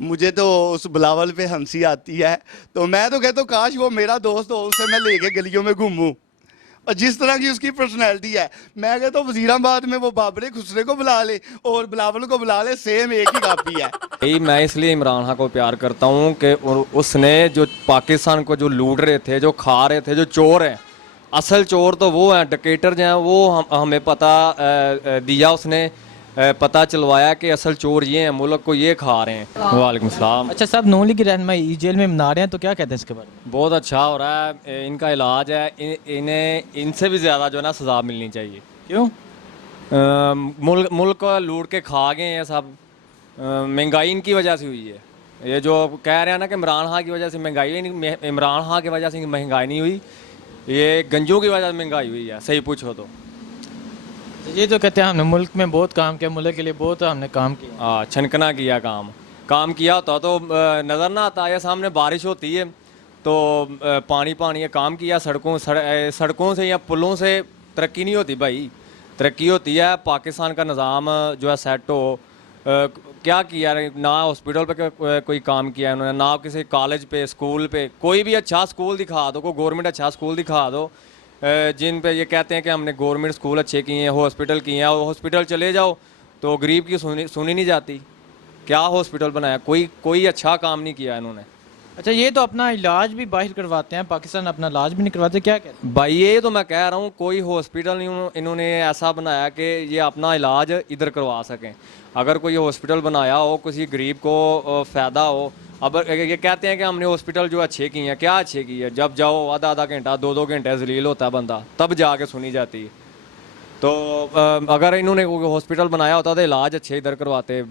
मुझे तो उस बिलावल पे हंसी आती है। तो मैं तो कहता हूँ काश वो मेरा दोस्त हो, उसे मैं लेके गलियों में घूमूं। और जिस तरह की उसकी पर्सनैलिटी है, मैं कहता हूँ वजीराबाद में वो बाबरे खुसरे को बुला ले और बिलावल को बुला ले, सेम एक ही कापी है। यही मैं इसलिए इमरान खान को प्यार करता हूँ कि उसने जो पाकिस्तान को जो लूट रहे थे, जो खा रहे थे, जो चोर हैं, असल चोर तो वो हैं, डिक्टेटर जो हैं वो हमें पता दिया उसने, पता चलवाया कि असल चोर ये हैं, मुल्क को ये खा रहे हैं। वालेकुम सलाम। अच्छा साहब, नून लीग की रहनुमाई जेल में मना रहे हैं, तो क्या कहते हैं इसके बारे में? बहुत अच्छा हो रहा है, इनका इलाज है, इन्हें इनसे भी ज़्यादा जो है ना सज़ा मिलनी चाहिए। क्यों? मुल्क को लूट के खा गए हैं सब। महंगाई इनकी वजह से हुई है। ये जो कह रहे हैं ना कि इमरान खान की वजह से महंगाई नहीं, इमरान खान की वजह से महंगाई नहीं हुई, ये गंजों की वजह से महंगाई हुई है, सही पूछो तो। ये तो कहते हैं हमने मुल्क में बहुत काम किया, मुल्क के लिए बहुत हमने काम किया। हाँ, छनकना किया, काम किया होता तो नज़र ना आता। ये सामने बारिश होती है तो पानी पानी है, काम किया, सड़कों से या पुलों से तरक्की नहीं होती भाई। तरक्की होती है पाकिस्तान का निज़ाम जो है सेट हो। क्या किया ना, हॉस्पिटल पे कोई काम किया इन्होंने, ना किसी कॉलेज पे, स्कूल पे। कोई भी अच्छा स्कूल दिखा दो, कोई गवर्नमेंट अच्छा स्कूल दिखा दो जिन पे ये कहते हैं कि हमने गवर्नमेंट स्कूल अच्छे किए हैं, हॉस्पिटल किए हैं। और हॉस्पिटल चले जाओ तो गरीब की सुनी नहीं जाती। क्या हॉस्पिटल बनाया? कोई अच्छा काम नहीं किया इन्होंने। अच्छा, ये तो अपना इलाज भी बाहर करवाते हैं, पाकिस्तान अपना इलाज भी नहीं करवाते, क्या कहते हैं? भाई ये तो मैं कह रहा हूँ, कोई हॉस्पिटल नहीं इन्होंने ऐसा बनाया कि ये अपना इलाज इधर करवा सकें। अगर कोई हॉस्पिटल बनाया हो, किसी गरीब को फ़ायदा हो। अब ये कहते हैं कि हमने हॉस्पिटल जो अच्छे किए हैं, क्या अच्छे किए हैं? जब जाओ आधा आधा घंटा, दो घंटे जलील होता है बंदा, तब जाके सुनी जाती है। तो अगर इन्होंने हॉस्पिटल बनाया होता तो इलाज अच्छे इधर करवाते।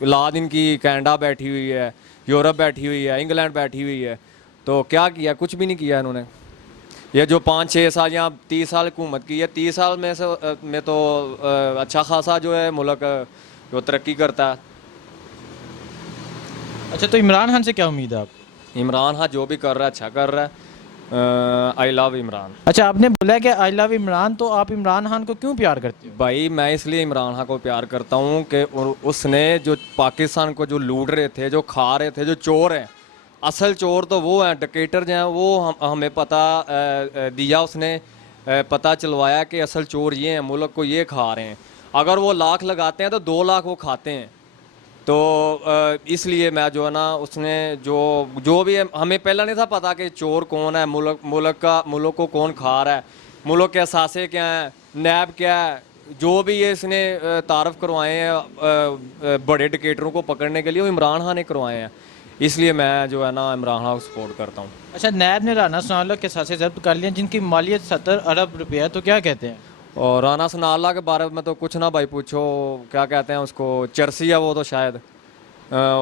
इलाज इनकी कनाडा बैठी हुई है, यूरोप बैठी हुई है, इंग्लैंड बैठी हुई है, तो क्या किया? कुछ भी नहीं किया इन्होंने। ये जो 5-6 साल या 30 साल हुकूमत की है, 30 साल में तो अच्छा खासा जो है मुल्क जो तरक्की करता है। अच्छा, तो इमरान खान से क्या उम्मीद है आप? इमरान खान जो भी कर रहा है अच्छा कर रहा है। I love Imran. अच्छा, आपने बोला है कि आई लव इमरान, तो आप इमरान खान को क्यों प्यार करते हो? भाई मैं इसलिए इमरान खान को प्यार करता हूँ कि उसने जो पाकिस्तान को जो लूट रहे थे, जो खा रहे थे, जो चोर हैं, असल चोर तो वो हैं, डिक्टेटर जो हैं वो हमें पता दिया उसने, पता चलवाया कि असल चोर ये हैं, मुल्क को ये खा रहे हैं। अगर वो लाख लगाते हैं तो 2 लाख वो खाते हैं। तो इसलिए मैं जो है ना, उसने जो भी है, हमें पहला नहीं था पता कि चोर कौन है, मुल्क को कौन खा रहा है, मुल्क के असासे क्या हैं, नैब क्या है, जो भी ये इसने तारफ़ करवाए हैं बड़े डिक्टेटरों को पकड़ने के लिए, वो इमरान खान ने करवाए हैं। इसलिए मैं जो है ना इमरान खान को सपोर्ट करता हूँ। अच्छा, नैब ने राना सनाउल्लाह के साथ जब्त कर लिया, जिनकी मालियत 70 अरब रुपये है, तो क्या कहते हैं? और राना सनाउल्लाह के बारे में तो कुछ ना भाई पूछो, क्या कहते हैं उसको, चर्सी है वो तो शायद।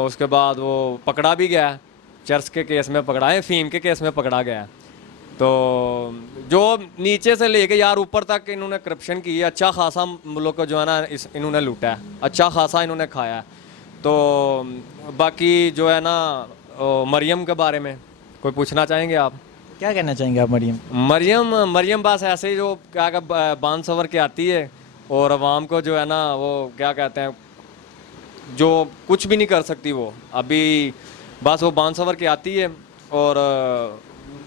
उसके बाद वो पकड़ा भी गया है, चर्च के केस में पकड़ा है, फ़ीम के केस में पकड़ा गया है। तो जो नीचे से लेके यार ऊपर तक इन्होंने करप्शन की है, अच्छा खासा मुल्क को जो है ना इन्होंने लूटा है, अच्छा खासा इन्होंने खाया है। तो बाकी जो है ना मरियम के बारे में कोई पूछना चाहेंगे आप? क्या कहना चाहेंगे आप मरियम? मरियम बस ऐसे ही जो क्या बांध सवर के आती है और अवाम को जो है ना वो क्या कहते हैं, जो कुछ भी नहीं कर सकती वो अभी, बस वो बांध सवर के आती है। और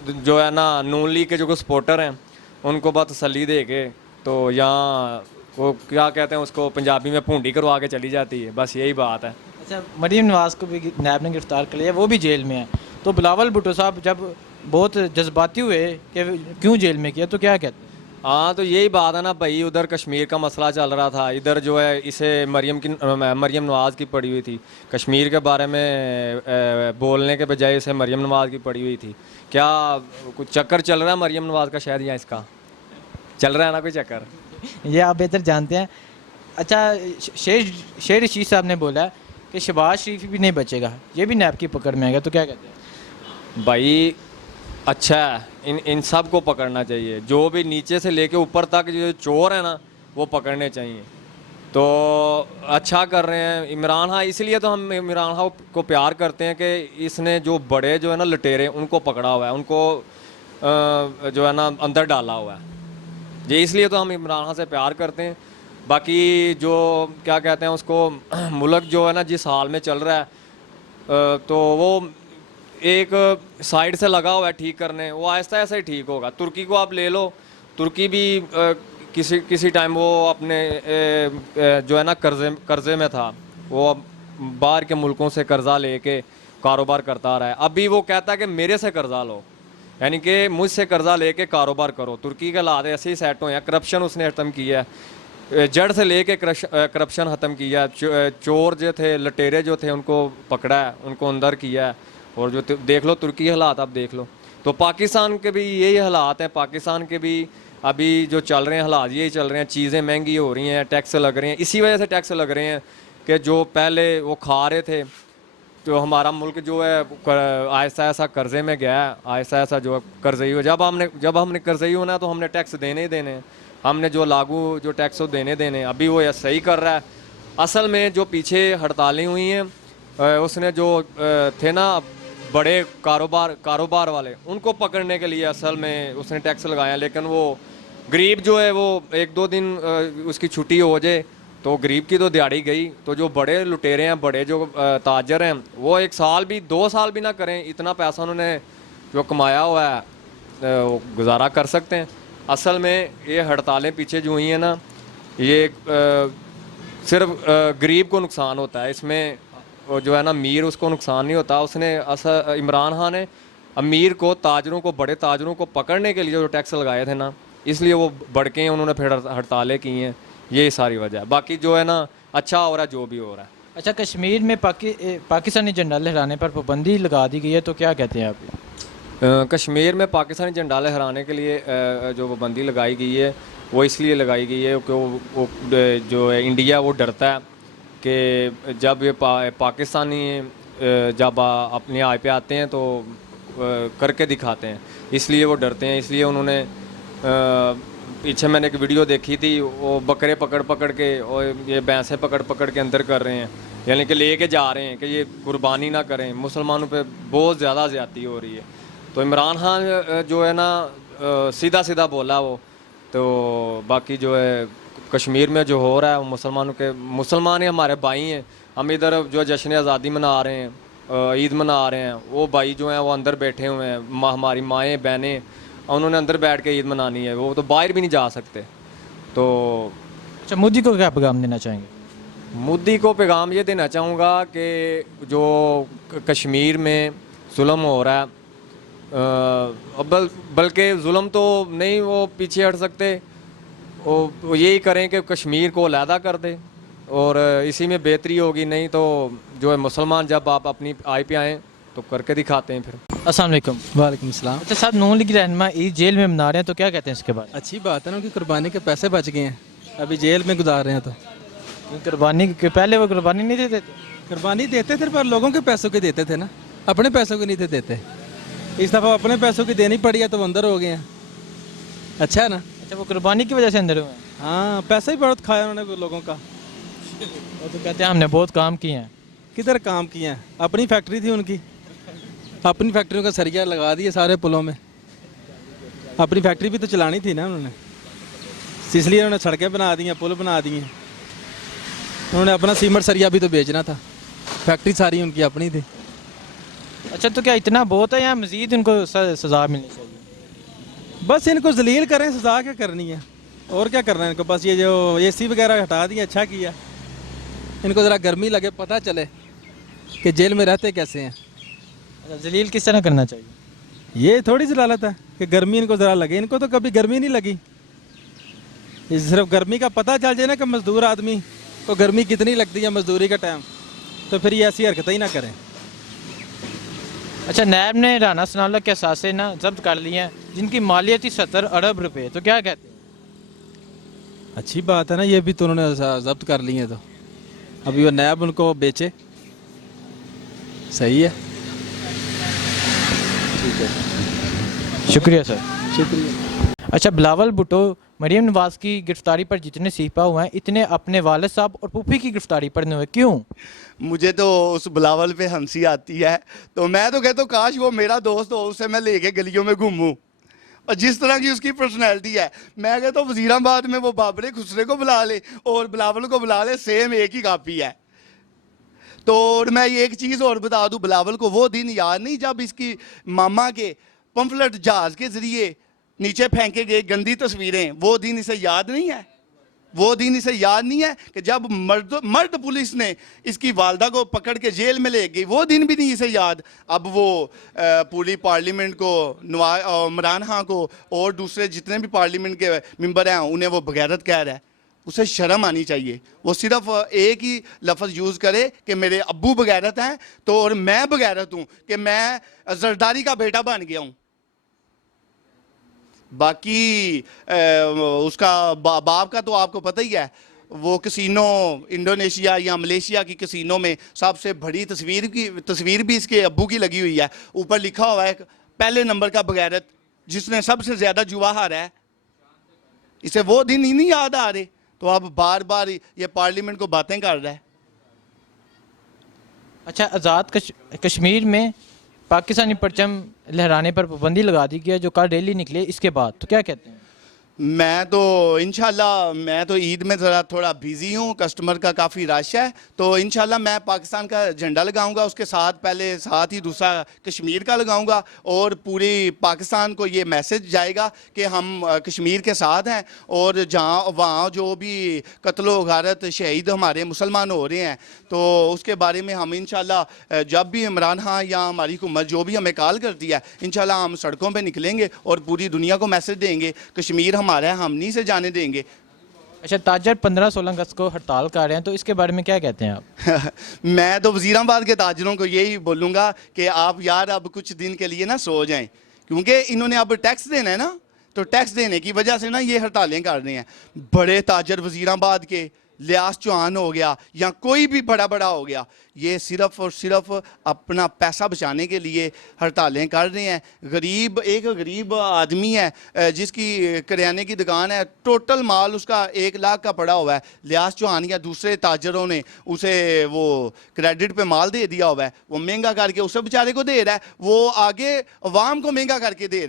जो है ना नून लीग के जो सपोर्टर हैं उनको बस तसल्ली दे के, तो यहाँ वो क्या कहते हैं उसको पंजाबी में भूंडी करवा के चली जाती है, बस यही बात है। अच्छा, मरियम नवाज़ को भी नैब ने गिरफ्तार कर लिया, वो भी जेल में है। तो बिलावल भुट्टो साहब जब बहुत जज्बाती हुए कि क्यों जेल में किया, तो क्या कहते हैं? हाँ, तो यही बात है ना भाई, उधर कश्मीर का मसला चल रहा था, इधर जो है इसे मरियम नवाज़ की पड़ी हुई थी। कश्मीर के बारे में बोलने के बजाय इसे मरियम नवाज़ की पड़ी हुई थी। क्या कुछ चक्कर चल रहा है मरियम नवाज़ का शायद, या इसका चल रहा है ना कोई चक्कर? ये आप बेहतर जानते हैं। अच्छा, शेर रशीद साहब ने बोला है कि शहबाज शरीफ भी नहीं बचेगा, ये भी नैब की पकड़ में आएगा, तो क्या कहते हैं? भाई अच्छा है, इन सब को पकड़ना चाहिए, जो भी नीचे से लेके ऊपर तक जो चोर है ना वो पकड़ने चाहिए। तो अच्छा कर रहे हैं इमरान खान, इसलिए तो हम इमरान खान को प्यार करते हैं कि इसने जो बड़े जो है ना लुटेरे उनको पकड़ा हुआ है, उनको जो है ना अंदर डाला हुआ है जी, इसलिए तो हम इमरान खान से प्यार करते हैं। बाकी जो क्या कहते हैं उसको मुल्क जो है ना जिस हाल में चल रहा है, तो वो एक साइड से लगा हुआ है ठीक करने, वो आहिस्ता ऐसा ही ठीक होगा। तुर्की को आप ले लो, तुर्की भी किसी टाइम वो अपने जो है ना कर्जे में था, वो अब बाहर के मुल्कों से कर्जा लेके कारोबार करता रहा है। अभी वो कहता है कि मेरे से कर्जा लो, यानी कि मुझसे कर्जा लेके कारोबार करो। तुर्की के हालात ऐसे ही सेट हुए हैं। करप्शन उसने ख़त्म किया है, जड़ से लेके करप्शन ख़त्म किया है। चोर जो थे, लटेरे जो थे, उनको पकड़ा है, उनको अंदर किया है। और जो देख लो तुर्की के हालात, आप देख लो। तो पाकिस्तान के भी यही हालात हैं। पाकिस्तान के भी अभी जो चल रहे हैं हालात यही चल रहे हैं। चीज़ें महंगी हो रही हैं, टैक्स लग रहे हैं। इसी वजह से टैक्स लग रहे हैं कि जो पहले वो खा रहे थे, तो हमारा मुल्क जो है आहिस्ता ऐसा कर्जे में गया है, आहिस्ता ऐसा जो कर्जई हो। जब हमने कर्जई होना है तो हमने टैक्स देने ही देने हैं। हमने जो लागू जो टैक्स हो देने देने। अभी वो ये सही कर रहा है। असल में जो पीछे हड़तालें हुई हैं, उसने जो थे ना बड़े कारोबार वाले, उनको पकड़ने के लिए असल में उसने टैक्स लगाया। लेकिन वो गरीब जो है वो 1-2 दिन उसकी छुट्टी हो जाए तो गरीब की तो दिहाड़ी गई। तो जो बड़े लुटेरे हैं, बड़े जो ताजर हैं, वो 1 साल भी 2 साल भी ना करें, इतना पैसा उन्होंने जो कमाया हुआ है वो गुजारा कर सकते हैं। असल में ये हड़तालें पीछे जो हुई हैं ना, ये सिर्फ गरीब को नुकसान होता है इसमें। जो है ना अमीर, उसको नुकसान नहीं होता। उसने इमरान खान ने अमीर को, ताजरों को, बड़े ताजरों को पकड़ने के लिए जो टैक्स लगाए थे ना, इसलिए वो भड़के हैं, उन्होंने फिर हड़तालें की हैं। यही सारी वजह है। बाकी जो है ना अच्छा हो रहा है, जो भी हो रहा है। अच्छा, कश्मीर में पाकिस्तानी झंडा लहराने पर पाबंदी लगा दी गई है, तो क्या कहते हैं आप? कश्मीर में पाकिस्तानी झंडा लहराने के लिए जो पाबंदी लगाई गई है, वो इसलिए लगाई गई है कि वो जो है इंडिया वो डरता है कि जब ये पाकिस्तानी जब अपने आय पे आते हैं तो करके दिखाते हैं, इसलिए वो डरते हैं। इसलिए उन्होंने पीछे मैंने एक वीडियो देखी थी, वो बकरे पकड़ के और ये भैंसें पकड़ के अंदर कर रहे हैं, यानी कि लेके जा रहे हैं कि ये कुर्बानी ना करें। मुसलमानों पे बहुत ज़्यादा ज़्यादती हो रही है। तो इमरान खान जो है ना सीधा बोला वो। तो बाकी जो है कश्मीर में जो हो रहा है वो मुसलमान ही हमारे भाई हैं। हम इधर जो जश्न आज़ादी मना रहे हैं, ईद मना रहे हैं, वो भाई जो हैं वो अंदर बैठे हुए हैं। हमारी माएँ बहनें, उन्होंने अंदर बैठ के ईद मनानी है, वो तो बाहर भी नहीं जा सकते। तो अच्छा, मोदी को क्या पैगाम देना चाहेंगे? मोदी को पैगाम ये देना चाहूँगा कि जो कश्मीर में जुल्म हो रहा है, बल्कि जुल्म तो नहीं वो पीछे हट सकते, वो यही करें कि कश्मीर को अलहदा कर दे और इसी में बेहतरी होगी। नहीं तो जो है मुसलमान जब आप अपनी आय पे आएँ तो करके दिखाते हैं फिर। अस्सलाम वालेकुम। वालेकुम सलाम। अच्छा साहब, नून लीग रहनुमा ईद जेल में मना रहे हैं, तो क्या कहते हैं इसके बारे अच्छी बात है ना, उनकी कुर्बानी के पैसे बच गए हैं, अभी जेल में गुजार रहे हैं। तो में? कुर्बानी के पहले वो कुर्बानी नहीं देते थे? कुर्बानी देते थे पर लोगों के पैसों की देते थे ना, अपने पैसों की नहीं थे देते। इस दफ़ा अपने पैसों की देनी पड़ी है तो वो अंदर हो गए हैं। अच्छा है ना। अच्छा, वो कुर्बानी की वजह से अंदर हुए हैं? हाँ, पैसा ही बहुत खाया उन्होंने लोगों का। वो तो कहते हैं हमने बहुत काम किए हैं। किधर काम किए हैं? अपनी फैक्ट्री थी उनकी, अपनी फैक्ट्रियों का सरिया लगा दिए सारे पुलों में। अपनी फैक्ट्री भी तो चलानी थी ना उन्होंने, इसलिए उन्होंने सड़कें बना दी हैं, पुल बना दिए। उन्होंने अपना सीमेंट सरिया भी तो बेचना था, फैक्ट्री सारी उनकी अपनी थी। अच्छा, तो क्या इतना बहुत है या मज़ीद इनको सज़ा मिलनी चाहिए? बस इनको जलील करें, सजा क्या करनी है, और क्या करना है इनको। बस ये जो एसी वगैरह हटा दिए, अच्छा किया। इनको ज़रा गर्मी लगे, पता चले कि जेल में रहते कैसे हैं। अच्छा, जलील किस तरह करना चाहिए? ये थोड़ी जलालत है कि गर्मी इनको ज़रा लगे। इनको तो कभी गर्मी नहीं लगी। ये सिर्फ गर्मी का पता चल जाए ना कि मजदूर आदमी को गर्मी कितनी लगती है मजदूरी का टाइम, तो फिर ये ऐसी हरकतें ही ना करें। अच्छा, नैब ने राना सनाउल्लाह के असासे ना जब्त कर लिए हैं, जिनकी मालियत थी 70 अरब रुपए, तो क्या कहते हैं? अच्छी बात है ना, ये भी तो उन्होंने जब्त कर लिए। तो अभी वो नैब उनको बेचे, सही है। ठीक है, शुक्रिया सर। शुक्रिया। अच्छा, बिलावल भुट्टो मरीम नवाज की गिरफ्तारी पर जितने सीपा हुए हैं, इतने अपने वालिद साहब और पुप्पी की गिरफ्तारी पर नहीं हुए, क्यों? मुझे तो उस बिलावल पे हंसी आती है। तो मैं तो कहता हूँ काश वो मेरा दोस्त हो, उसे मैं लेके गलियों में घूमूं। और जिस तरह की उसकी पर्सनैलिटी है, मैं कहता हूँ वजीराबाद में वो बाबरे खुसरे को बुला ले और बिलावल को बुला ले, सेम एक ही कापी है। तो और मैं ये एक चीज़ और बता दूं, बिलावल को वो दिन याद नहीं जब इसकी मामा के पंफलेट जहाज के जरिए नीचे फेंके गए गंदी तस्वीरें, वो दिन इसे याद नहीं है? वो दिन इसे याद नहीं है कि जब मर्द पुलिस ने इसकी वालदा को पकड़ के जेल में ले गई, वो दिन भी नहीं इसे याद। अब वो पूरी पार्लियामेंट को, इमरान खान को और दूसरे जितने भी पार्लियामेंट के मेंबर हैं उन्हें वो बगैरत कह रहा है। उसे शर्म आनी चाहिए। वो सिर्फ एक ही लफ्ज़ यूज़ करे कि मेरे अब्बू बगैरत हैं तो और मैं बगैरत हूँ कि मैं जरदारी का बेटा बन गया हूँ। बाकी उसका बाप का तो आपको पता ही है, वो कसिनो इंडोनेशिया या मलेशिया की कसिनो में सबसे बड़ी तस्वीर भी इसके अब्बू की लगी हुई है। ऊपर लिखा हुआ है पहले नंबर का बगैरत, जिसने सबसे ज़्यादा जुआ हारा है। इसे वो दिन ही नहीं याद आ रहे, तो अब बार बार ये पार्लियामेंट को बातें कर रहा है। अच्छा, आज़ाद कश्मीर में पाकिस्तानी परचम लहराने पर पाबंदी लगा दी गई है, जो कल रैली निकले इसके बाद, तो क्या कहते हैं? मैं तो इंशाल्लाह, मैं तो ईद में ज़रा थोड़ा बिज़ी हूँ, कस्टमर का काफ़ी रश है, तो इंशाल्लाह मैं पाकिस्तान का झंडा लगाऊंगा, उसके साथ पहले साथ ही दूसरा कश्मीर का लगाऊंगा और पूरी पाकिस्तान को ये मैसेज जाएगा कि हम कश्मीर के साथ हैं। और जहाँ वहाँ जो भी कत्लो गारत शहीद हमारे मुसलमान हो रहे हैं, तो उसके बारे में हम इंशाल्लाह जब भी इमरान खान या हमारी हुकूमत जो भी हमें कॉल करती है, इंशाल्लाह हम सड़कों पर निकलेंगे और पूरी दुनिया को मैसेज देंगे कश्मीर हमारा है, हम नहीं से जाने देंगे। अच्छा, ताजर 15-16 अगस्त को हड़ताल कर रहे हैं, तो इसके बारे में क्या कहते हैं आप? मैं तो वज़ीराबाद के ताजरों को यही बोलूँगा कि आप यार अब कुछ दिन के लिए ना सो जाएं, क्योंकि इन्होंने अब टैक्स देना है ना, तो टैक्स देने की वजह से ना ये हड़तालें कर रहे हैं। बड़े ताजर वज़ीराबाद के लियास चौहान हो गया या कोई भी बड़ा हो गया, ये सिर्फ और सिर्फ अपना पैसा बचाने के लिए हड़तालें कर रहे हैं। एक गरीब आदमी है जिसकी करियाने की दुकान है, टोटल माल उसका 1 लाख का पड़ा हुआ है। लियास चौहान या दूसरे ताजरों ने उसे वो क्रेडिट पे माल दे दिया हुआ है, वो महंगा करके उसे बेचारे को दे रहा है, वो आगे अवाम को महंगा करके दे रहा है।